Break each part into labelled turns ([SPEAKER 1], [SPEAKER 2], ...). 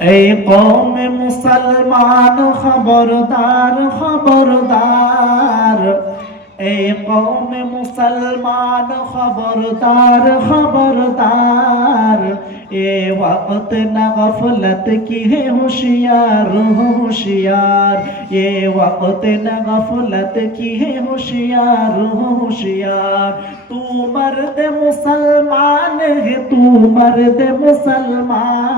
[SPEAKER 1] এই কমে মুসলমান খবরদার খবরদার। এই কমে মুসলমান খবরদার খবরদার। এ ওয়াকত না গফলত কি হে হুশিয়ার হুশিয়ার। এ ওয়াকত না গফলত কি হে হুশিয়ার হুশিয়ার। তু মর্দ মুসলমান হে, তু মর্দ মুসলমান।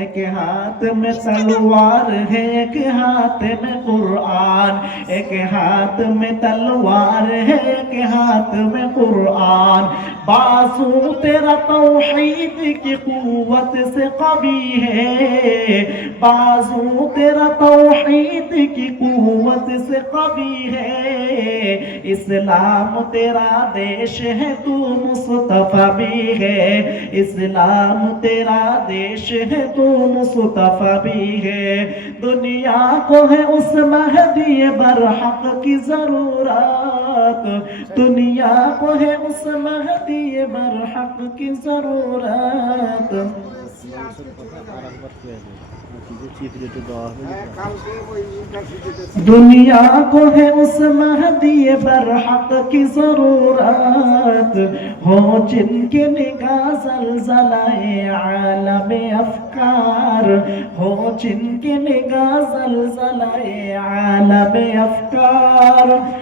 [SPEAKER 1] ایک ہاتھ میں تلوار ہے، ایک ہاتھ میں قرآن۔ ایک ہاتھ میں تلوار ہے، ایک ہاتھ میں قرآن۔ بازو، تیرا توحید کی قوت سے قوی ہے۔ بازو، تیرا توحید کی قوت سے قوی ہے۔ اسلام تیرا دیش ہے، تو مصطفیٰ بھی ہے۔ اسلام تیرا دیش ہے، تو مصطفیٰ بھی ہے۔ دنیا کو ہے اس مہدی برحق کی ضرورت۔ دنیا کو ہے اس مہدی برحق کی ضرورت۔ دنیا کو ہے اس مہدی برحق کی ضرورت۔ ہو جن کے نگاہ زلزلہ عالم افکار۔ ہو جن کے نگاہ زلزلہ عالم افکار۔